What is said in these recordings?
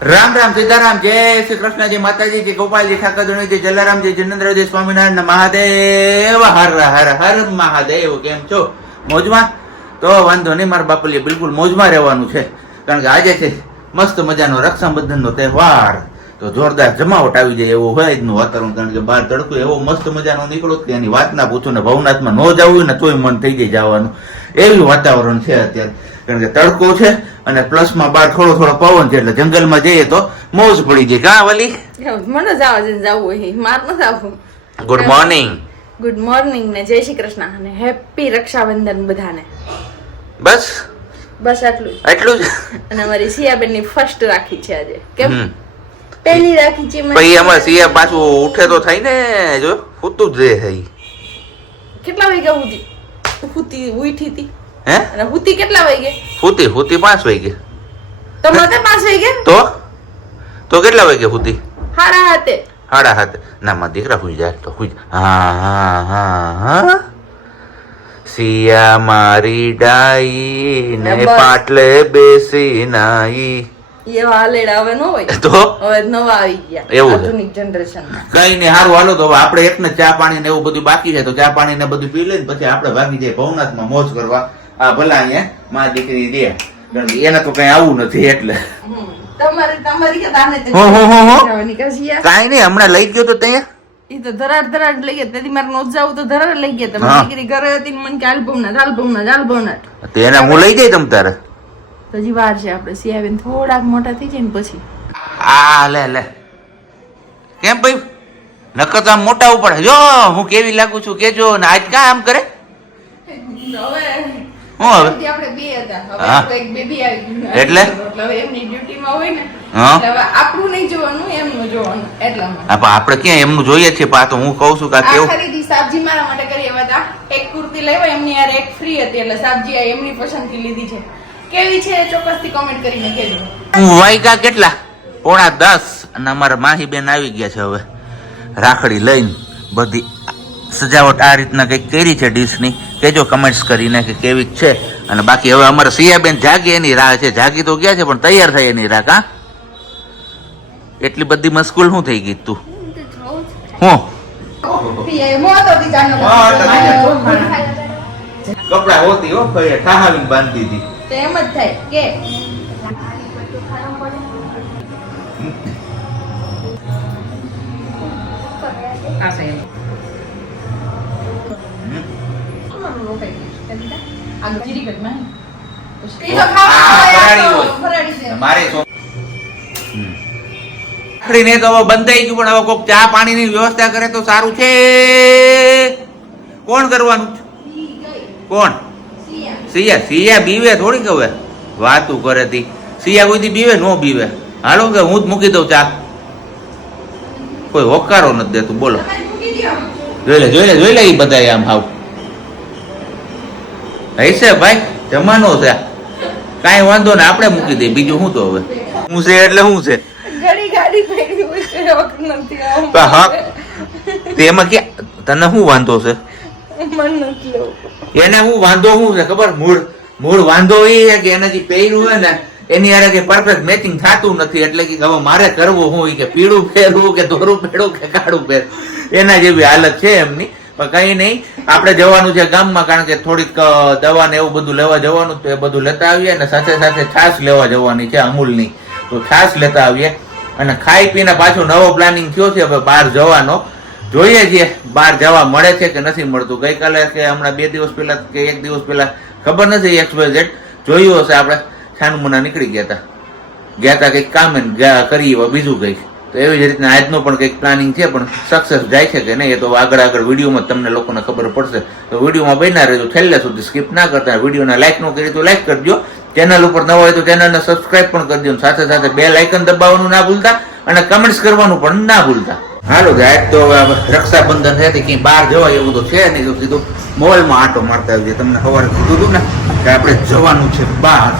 રામ રામ સીતારામ જય શ્રી કૃષ્ણ જય માતાજી જય ગોપાલજી ઠાકરજી જય જલારામજી જિનેન્દ્રજી સ્વામિનારાયણ મહાદેવ હર હર હર મહાદેવ. કેમ છો? મોજમાં? તો વાંધો નહીં, મારા બાપલીએ બિલકુલ મોજમાં રહેવાનું છે, કારણ કે આજે છે મસ્ત મજાનો રક્ષાબંધનનો તહેવાર. તો જોરદાર જમાવટ આવી જાય એવું હોય જ નું વાતાવરણ, કારણ કે બહાર તડકો એવો મસ્ત મજાનો નીકળો કે એની વાત ના પૂછો ને. ભવનાથમાં ન જવું ને તોય મન થઈ જાય જવાનું, એવું વાતાવરણ છે અત્યારે, કારણ કે તડકો છે અને પ્લસમાં બહાર થોડો થોડો પવન છે, એટલે જંગલમાં જઈએ તો મોજ પડી જાય. કા વાલી? મને જવું હોય, માર ન જવું. Good morning. ગુડ મોર્નિંગ ને જય શ્રી કૃષ્ણ અને હેપી રક્ષાબંધન બધાને. બસ બસ આટલું જ. એટલું જ. અને અમારી સિયાબેન ની ફર્સ્ટ રાખી છે આજે. કેમ? પહેલી રાખી છે. પછી અમારે સિયા પાછું ઉઠે તો થઈ ને, જો હુતું જ રહે. કેટલા વાગ્યા હુતી ઉઠી હતી? હે? અને હુતી કેટલા વાગે? હુતી 5 વાગે. તમારે 5 વાગે? તો કેટલા વાગે હુતી? 7:30. 7:30. ના મારા દીકરા હુઈ જાય તો હુઈ. હા સિયા મારી ડાઈ ને પાટલે બેસી નાઈ. એવા હાલેડા હવે ન હોય, તો હવે નવા આવી ગયા એવું આધુનિક જનરેશન માં. કઈ નહીં, સારું હાલો. તો હવે આપણે એકને ચા પાણી ને એવું બધું બાકી છે, તો ચા પાણી ને બધું પી લઈને પછી આપણે ભાગી જઈએ ભવનાથમાં મોજ કરવા. આ ભલા અહીંયા મારી દીકરી દે, કારણ કે એને તો કઈ આવું નથી એટલે. તમારી કે દાને તે જવાની કસિયા કાઈ નહીં, હમણાં લઈ ગયો તો ત્યાં. ઈ તો ધરાડ લઈ ગયા. તેથી મારે નો જાવ તો ધરાડ લઈ ગયા. તમે દીકરી ઘરે હતી ને મને કે આલ્બમ તેને હું લઈ જઈ તમ તારે. તો હજી વાર છે, આપણે સિયાબેન થોડાક મોટા થઈ જાય ને પછી. આ લે કેમ ભાઈ? નકર તો આમ મોટા ઉપર જો હું કેવી લાગુ છું કેજો ને. આજ કા આમ કરે? હું હવે આપણે બે હતા, હવે એક બેબી આવી ગયું એટલે હવે એમની ડ્યુટીમાં હોય ને, હા હવે આપણું નહીં જોવાનું, એમનું જોવાનું. એટલામાં આપણે ક્યાં એમનું જોઈએ છે? પા તો હું કહું છું કે આ કેવું ખરીદી સાબજી મારા માટે કરી આવ્યા હતા. એક કુર્તી લેવા એમની યાર એક ફ્રી હતી, એટલે સાબજી આ એમની પસંદગી લીધી છે. કેવી છે ચોક્કસથી કમેન્ટ કરીને કહેજો. હું વાયગા કેટલા 9:30 અને અમારા માહીબેન આવી ગયા છે. હવે રાખડી લઈને બધી સજાવટ આ રીતના કંઈક કરી છે ડીશની. કેજો કમેન્ટ્સ કરીને કે કેવી છે. અને બાકી હવે અમારા સિયાબેન જાગી એની રાહ છે. જાગી તો ગયા છે પણ તૈયાર થાય એની રાહ. કા એટલી બધી મસ્કુલ શું થઈ ગઈ તું? હું કપડા હોતી હો ભાઈ, ઠાહાવી બાંધી હતી. તો એમ જ થાય કે ને તો બંધ થઈ ગયું, પણ હવે કોઈક ચા પાણીની વ્યવસ્થા કરે તો સારું છે. કોણ કરવાનું? કોણ? સિયા બીવે થોડીક. હવે વાતું કરે તી. સિયા કોઈ બીવે નો બીવે? હાલો કે હું જ મૂકી દઉં ચા. કોઈ હોકારો નથી દેતું. બોલો, જોઈ લે એ બધા આમ હાવ હૈસે ભાઈ, જમાનો છે. કાંઈ વાંધો ને, આપણે મૂકી દઈએ. બીજું શું? તો હવે હું છે એટલે શું છે? ગાડી પડી હોય છે, હક નથી આમ. તો હક તે એમાં કે તને શું વાંધો છે? મન નથી લેવું. એને હું વાંધો શું છે ખબર? મૂળ વાંધો એ છે કે એને જે પહેર્યું હોય ને એની યારે કે પરફેક્ટ મેચિંગ થતું નથી, એટલે કે હવે મારે કરવું શું, કે પીળું પહેરવું કે ધોરું પહેરવું કે કાળું પહેરવું, એના જેવી હાલત છે એમની. પણ કઈ નહીં, આપણે જવાનું છે ગામમાં, કારણ કે થોડીક દવા ને એવું બધું લેવા જવાનું, તો એ બધું લેતા આવીએ. અને સાથે સાથે છાશ લેવા જવાની છે અમૂલની, તો છાશ લેતા આવીએ. અને ખાઈ પીને પાછો નવો પ્લાનિંગ થયો છે હવે બહાર જવાનો. જોઈએ છીએ બહાર જવા મળે છે કે નથી મળતું. ગઈકાલે કે હમણાં 2 દિવસ પહેલા કે 1 દિવસ પહેલા ખબર નથી, XYZ જોયું હશે, આપણે છાનમુના નીકળી ગયા હતા કંઈક કામ કરીએ બીજું કંઈક. તો એવી જ રીતના આજનો પણ કંઈક પ્લાનિંગ છે, પણ સક્સેસ જાય છે કે નહીં એ તો આગળ વિડીયોમાં તમને લોકોને ખબર પડશે. તો વિડીયોમાં બન્યા રહેજો છેલ્લે સુધી, સ્કીપ ના કરતા. વિડીયોને લાઈક ન કરી તો લાઈક કરજો. ચેનલ ઉપર નવા હોય તો ચેનલને સબસ્ક્રાઇબ પણ કરજો. સાથે સાથે બેલ આઇકન દબાવવાનું ના ભૂલતા અને કમેન્ટ્સ કરવાનું પણ ના ભૂલતા. હાલો આજ તો હવે રક્ષાબંધન છે, ક્યાંય બહાર જવાય એવું તો છે નહીં, તો કીધું મોલમાં આટો મારતા આવીએ. તમને સવારે કીધું હતું ને કે આપણે જવાનું છે બહાર,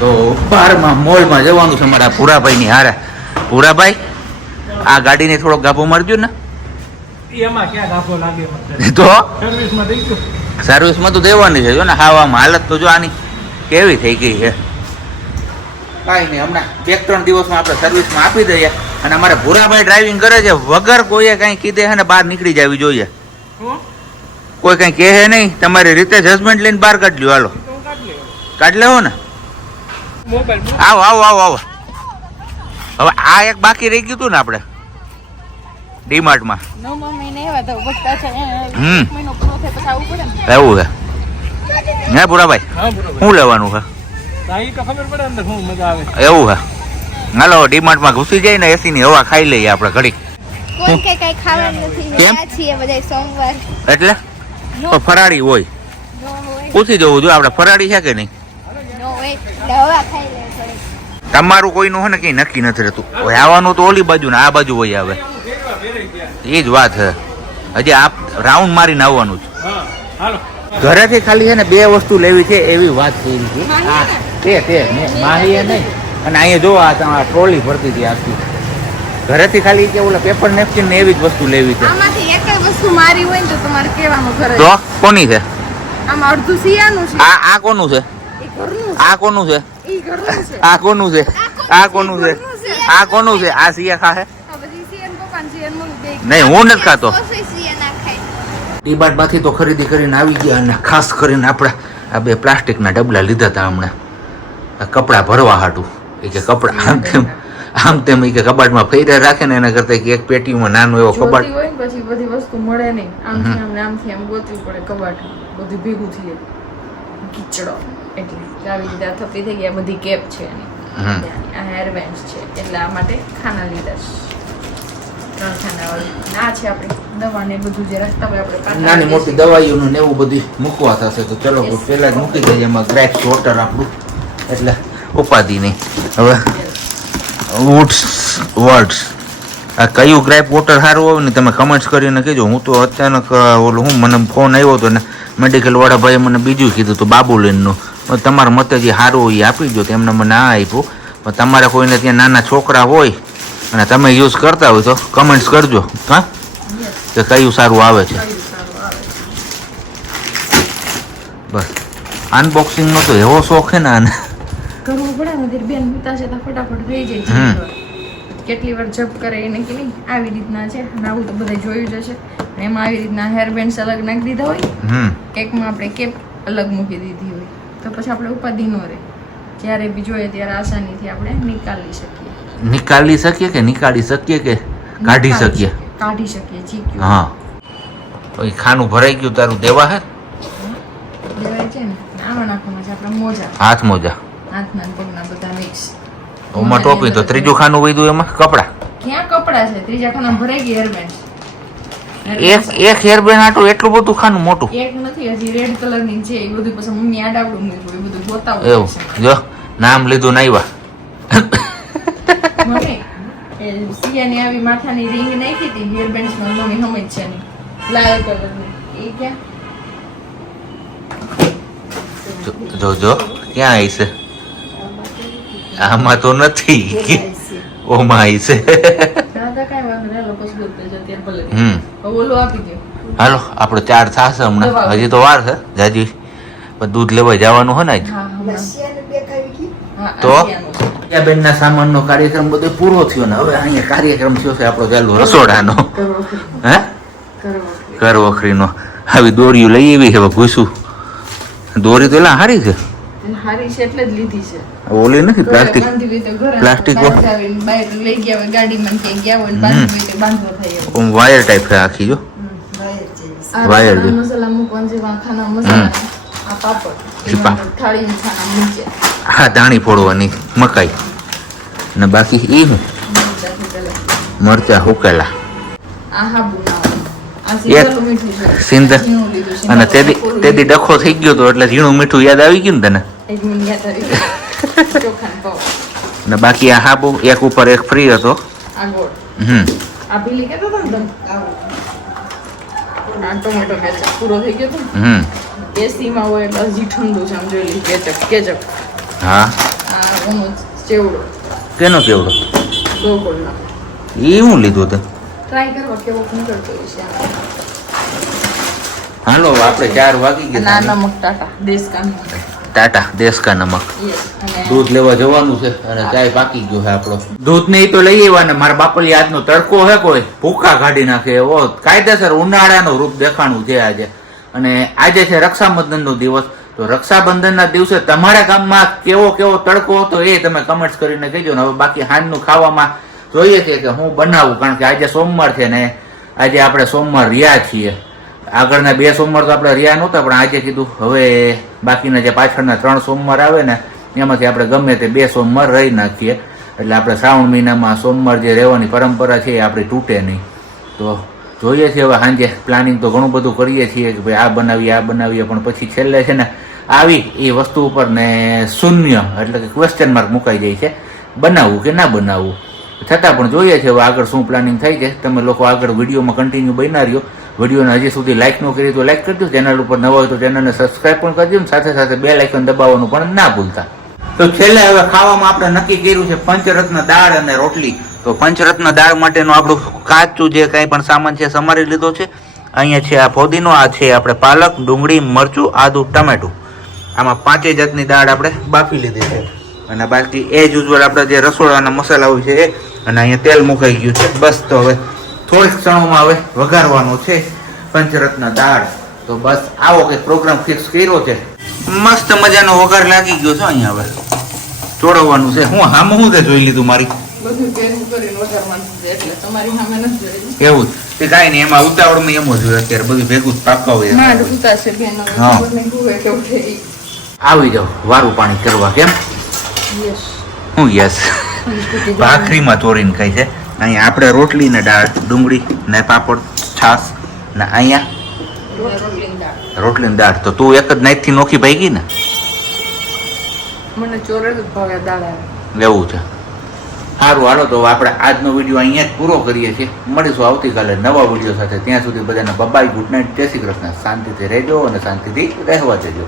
તો બહારમાં મોલમાં જવાનું છે મારા ભૂરાભાઈની હારે. ભૂરાભાઈ, આ ગાડીને થોડો ગાભો મારજો ને. એમાં ક્યાં ગાભો લાગે? તો સર્વિસમાં દઈશું. સર્વિસમાં તો દેવાની છે. જો ને હાવ આમ હાલત તો જો આની કેવી થઈ ગઈ છે. કાંઈ નહીં, હમણાં 2-3 દિવસમાં આપણે સર્વિસમાં આપી દઈએ. અને અમારે ભૂરાભાઈ ડ્રાઇવિંગ કરે છે વગર કોઈએ કાંઈ કીધે છે ને બહાર નીકળી જવી જોઈએ. કોઈ કાંઈ કહે નહીં, તમારી રીતે જજમેન્ટ લઈને બહાર કાઢ લ્યો. હાલો કાઢ લેવો ને. આવો આવો આવો આવો. હવે આ એક બાકી રહી ગયું હતું ને આપણે ડીમાર્ટમાં. એવું છે હે ભૂરાભાઈ? શું લેવાનું છે એવું છે? હાલો ડીમાર્ટમાં ઘૂસી જાય ને એસી ની હવા ખાઈ લઈએ આપણે ઘડી. કોઈ કે કઈ ખાવાનું નથી. કેમ? આ છીએ બધા સોમવાર. એટલે તો ફરાળી હોય, નો હોય. પૂછી જવું જોઈએ આપણે ફરાળી છે કે નહીં. નો હોય. દવા ખાઈ લે થોડી. તમારું કોઈનું હોય ને કઈ નક્કી નથી રહેતું. હવે આવવાનું તો ઓલી બાજુ ને આ બાજુ હોય. આવે એ જ વાત છે. હજી આપ રાઉન્ડ મારીને આવવાનું છે. ઘરેથી ખાલી છે ને 2 વસ્તુ લેવી છે એવી વાત કરી હતી. હા તે માહી નહીં. અને અહીંયા જો આ ટ્રોલી ભરતી હતી આખી. ઘરેથી ખાલી કે ઓલા પેપર નેપકિન ને એવી જ વસ્તુ લેવી છે. આમાંથી એક જ વસ્તુ મારી હોય ને તો તમારે કહેવાનું ઘરે. તો કોની છે? આમાં અડધું સિયાનું છે. આ કોનું છે? એ ઘરનું આ કોનું છે? છે. ઈ ઘરનું છે. આ કોનું છે? આ કોનું છે? આ કોનું છે? આ સિયા ખા હે? આ બધી સિયાન પપ્પાને સિયાન મમ્મી બે. નહીં હું નથી ખાતો. સોસી ના ખાય. ડીમાર્ટમાંથી તો ખરીદી કરીને આવી ગયા અને ખાસ કરીને આપણે આ 2 પ્લાસ્ટિકના ડબલા લીધા હતા હમણાં આ કપડાં ભરવા હાટું. એ કે કપડાં આમ તેમ એ કે કબાટમાં ફેર્યા રાખે ને એના કરતા એક પેટીમાં નાનો એવો કબાટ જોતી હોય ને પછી બધી વસ્તુ મળે નહીં. આમથી આમ ને આમથી આમ ગોતવી પડે કબાટ. બધું ભેગું થઈ કીચડો. એટલે આવી રીતે આ થતી થઈ ગઈ. આ બધી કેપ છે એની. આ હેર બેન્ડ છે એટલે આ માટે ખાના લીધા છે 3 ખાનાવાળી. ના છે આપણે દવા ને બધું જે રસ્તા પર આપણે કાઢી નાની મોટી દવાઈઓનું ને એવું બધું મૂકવા થશે તો ચલો પહેલા જ મૂકી દઈએ. એમાં ગ્રેપ્સ વોટર આપણું એટલે ઉપાધિ નહીં. હવે વુડ્સ વર્ડ્સ આ કયું ગ્રેપ વોટર સારું હોય ને તમે કમેન્ટ્સ કરીને કહેજો. હું તો અચાનક ઓલું મને ફોન આવ્યો હતો ને મેડિકલ વાળા ભાઈએ મને બીજું કીધું હતું બાબુલેનનું. તમારા મતે જે સારું હોય એ આપી દો. એમને મને આ આપ્યું. પણ તમારે કોઈને ત્યાં નાના છોકરા હોય અને તમે યુઝ કરતા હોય તો કમેન્ટ્સ કરજો હા કે કયું સારું આવે છે. બસ અનબોક્સિંગનો તો એવો શોખ છે ને આને કરવું પડે ને ત્યારે બેન પિતા છે તો ફટાફટ થઈ જાય છે. કેટલી વાર જપ કરે એને કે નહીં આવી રીતના છે અને આવું તો બધા જોયું જ હશે. એમાં આવી રીતના હેર બેન્ડ્સ અલગ નાખી દીધા હોય, એકમાં આપણે કેપ અલગ મૂકી દીધી હોય તો પછી આપણે ઉપાધિ ન રહે. જ્યારે બી જોઈએ ત્યારે આસાનીથી આપણે નીકાળી શકીએ. નીકાળી શકીએ કે નીકાળી શકીએ કે કાઢી શકીએ? કાઢી શકીએ ચીક્યું. હા ઓય ખાનું ભરાઈ ગયું તારું દેવા હે દેવાય છે ને. આમાં નાખવાના છે આપણા મોજા, હાથ મોજા, હાથના ને પગના બધા મિક્સ. ઓમાં ટોપી તો ત્રીજું ખાનું વૈદું એમાં કપડા. ક્યાં કપડા છે? ત્રીજા ખાનામાં ભરાઈ ગઈ હેરબેન્ડ. એક હેરબેન્ડ આટલું એટલું બધું ખાનું મોટું? એક નથી, હજી રેડ કલર ની છે એ બધું પછી મમ્મી આડાવડું મૂક્યું એ બધું ગોતાવું એવું જો નામ લીધું ને આવ્યા. મમ્મી એ સિયાની આવી માથાની રિંગ નાખી હતી હેરબેન્ડ્સ માં મમ્મી સમજ છે ને લાલ કલર ની એ ક્યાં જો જો ક્યાં આવી છે? આમાં તો નથી. ઓમાં આવી છે. દાદા કાંઈ વાંધો નહીં, લોકો પછી ગોતતે છે ત્યારે ભલે. હવે ઓલું આપી દો. હાલો આપણે 4 થશે હમણાં, હજી તો વાર છે જાજી. દૂધ લેવા જવાનું હોય ને આજ હા હમણાં. તો બેન ના સામાન નો કાર્યક્રમ બધો પૂરો થયો ને હવે અહીંયા કાર્યક્રમ થયો છે આપણો ચાલુ રસોડાનો. હે ઘર વખરીનો. આવી દોરીઓ લઈ એવી છે ઘૂસું. દોરી તો એલા હારી છે. હારી છે એટલે જ લીધી છે. ઓલી નથી પ્લાસ્ટિક. પ્લાસ્ટિક બાઈક લઈ ગયા હોય ગાડીમાં કે ગયા હોય બાંધવી હોય બાંધવો થાય એવું. વાયર ટાઈપ છે આખી જો. વાયર આ મસાલા મૂકવાનું છે ખાના મસાલા આ પાપડ ચીપા. થાળી ખાના નીચે હા દાણી ફોડવાની મકાઈ ને બાકી ઈ હું મરચા હુકેલા આ હાબુ આ સીધું મીઠું છે સિંધ ઝીણું લીધું છે. અને તેદી ડખો થઈ ગયો તો એટલે ઝીણું મીઠું યાદ આવી ગયું ને તને. એક મિનિટ યાદ આવી ગયું. ચોખાનો પાવ ને બાકી આ હાબુ એક ઉપર એક ફ્રી હતો. આ ગોળ આ પીલી કેતો હતો ને તમે આ ટોમેટો કેચઅપ પૂરો થઈ ગયો તો એસી માં હોય એટલે હજી ઠંડુ છે આમ જોઈ લી કેચઅપ હા આ ઓનો ચેવડો કેનો કેવડો ગોળનો ઈ હું લીધું તે ટ્રાય કરવા કેવો નીકળતો છે આ. હાલો આપણે 4 વાગી અને આ ગયા. નમક ટાટા દેશ કાન ટાટા દેશ કા નમક. અને દૂધ લેવા જવાનું છે અને ચાય પાકી ગયો છે આપણો. દૂધ ને ઈ તો લઈ આવ્યા ને મારા બાપલી આજનો તડકો હે કોઈ ભૂખા કાઢી નાખે એવો કાયદેસર ઉનાળાનું રૂપ દેખાણું છે આજે. અને આજે છે રક્ષાબંધનનો દિવસ. તો રક્ષાબંધનના દિવસે તમારા ગામમાં કેવો કેવો તડકો હતો એ તમે કમેન્ટ્સ કરીને કહેજો ને. હવે બાકી સાંજનું ખાવામાં જોઈએ છે કે હું બનાવું, કારણ કે આજે સોમવાર છે ને આજે આપણે સોમવાર રહ્યા છીએ. આગળના 2 સોમવાર તો આપણે રહ્યા નહોતા, પણ આજે કીધું હવે બાકીના જે પાછળના 3 સોમવાર આવે ને એમાંથી આપણે ગમે તે 2 સોમવાર રહી નાખીએ. એટલે આપણે શ્રાવણ મહિનામાં સોમવાર જે રહેવાની પરંપરા છે એ આપણી તૂટે નહીં. તો જોઈએ છીએ હવે સાંજે પ્લાનિંગ તો ઘણું બધું કરીએ છીએ કે ભાઈ આ બનાવીએ પણ પછી છેલ્લે છે ને આવી એ વસ્તુ ઉપર ને શૂન્ય એટલે કે ક્વેશ્ચન માર્ક મુકાઈ જાય છે, બનાવવું કે ના બનાવવું. છતાં પણ જોઈએ છે હવે આગળ શું પ્લાનિંગ થાય છે. તમે લોકો આગળ વિડીયોમાં કન્ટિન્યુ બના રહ્યો. વિડીયોને હજી સુધી લાઇક ન કરી તો લાઇક કરજો, ચેનલ ઉપર નવા હોય તો ચેનલને સબસ્ક્રાઈબ પણ કરજો ને સાથે સાથે બેલ આઇકન દબાવવાનું પણ ના ભૂલતા. તો છેલ્લે હવે ખાવામાં આપણે નક્કી કર્યું છે પંચરત્ન દાળ અને રોટલી. તો પંચરત્ન દાળ માટેનું આપણું કાચું જે કંઈ પણ સામાન છે સમારી લીધો છે. અહીંયા છે આ ફોદીનો, આ છે આપણે પાલક, ડુંગળી, મરચું, આદુ, ટમેટું. આમાં 5 જાતની દાળ આપણે બાફી લીધી છે. અને બાકી એ જ યુઝ્યુઅલ આપણે જે રસોડાના મસાલા હોય છે એ. અને અહીંયા તેલ મુકાઈ ગયું છે. બસ તો હવે થોડીક ક્ષણોમાં હવે વઘારવાનું છે પંચરત્ન દાળ. તો બસ આવો કંઈક પ્રોગ્રામ ફિક્સ કર્યો છે. મસ્ત મજાનો વઘાર લાગી ગયો છે. અહીંયા હવે ચોળવવાનું છે. હું હામું હું તે જોઈ લીધું મારી બધું ભેગું કરીને વઘારવાનું છે એટલે તમારી સામે નથી જોઈ. એવું તે કાંઈ નહીં, એમાં ઉતાવળમાં એમ જ હોય અત્યારે બધું ભેગું પાકવા હોય. માંડ ઉતારશે બેન, હવે હા. ખબર નહીં હુવે કે ઉઠે ઈ. આવી જાવ વારું પાણી કરવા. કેમ યસ. હું યસ ભાખરીમાં ચોરીને ખાઈ છે. અહીંયા આપણે રોટલી ને દાળ, ડુંગળી ને પાપડ, છાશ ને અહીંયા રોટલીની દાળ. રોટલી ને દાળ. તો તું એક જ નાઈટથી નોખી ભાગી ને? મને ચોરે જ ભાવે દાળ આવે. એવું છે. સારું હાલો તો આપણે આજનો વિડીયો અહીંયા જ પૂરો કરીએ છીએ. મળીશું આવતીકાલે નવા વિડીયો સાથે. ત્યાં સુધી બધાને બાય, ગુડ નાઇટ, જય શ્રી કૃષ્ણ. શાંતિથી રહેજો અને શાંતિથી રહેવા દેજો.